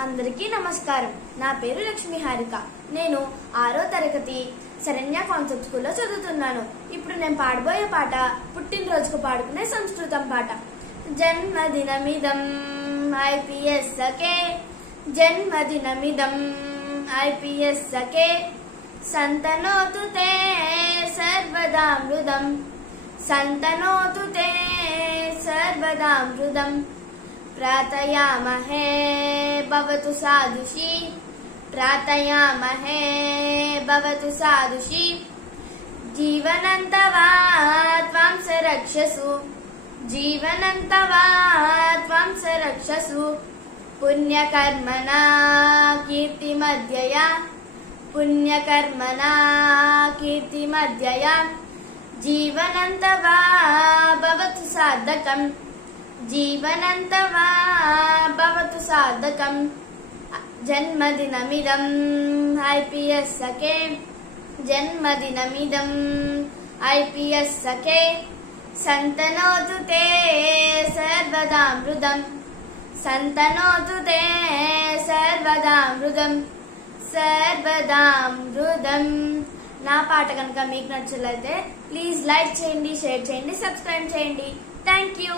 అందరికీ నమస్కారం. నా పేరు లక్ష్మీ హారిక. నేను 6వ తరగతి శరణ్య కాన్సెప్ట్ స్కూల్లో చదువుతున్నాను. ఇప్పుడు నేను పాడబోయే పాట పుట్టినరోజుకు పాడుకునే సంస్కృతం పాట. జన్మదినమిదం ఐపీఎస్ సఖే, జన్మదినమిదం ఐపీఎస్ సఖే, సంతనోతు తే సర్వదామృతం, సంతనోతు తే సర్వదామృతం. प्रार्थयामहे भवतु साधुषी, प्रार्थयामहे भवतु साधुषी. जीवनन्तवा त्वां सरक्षसु, जीवनन्तवा त्वां सरक्षसु. पुण्यकर्मणा कीर्तिमध्यया, पुण्यकर्मणा कीर्तिमध्यया. जीवनन्तवा भवतु साधकम्, जीवनन्तवा भवतु साधकम्. जन्मदिनमिदं ऐपीएस् सखे, जन्मदिनमिदं ऐपीएस् सखे. सन्तनोतु ते सर्वदामृतं, सन्तनोतु ते सर्वदामृतं, सर्वदामृतं. నా పాట కనుక మీకు నచ్చినట్లయితే ప్లీజ్ లైక్ చేయండి, షేర్ చేయండి, సబ్స్క్రైబ్ చేయండి. Thank you.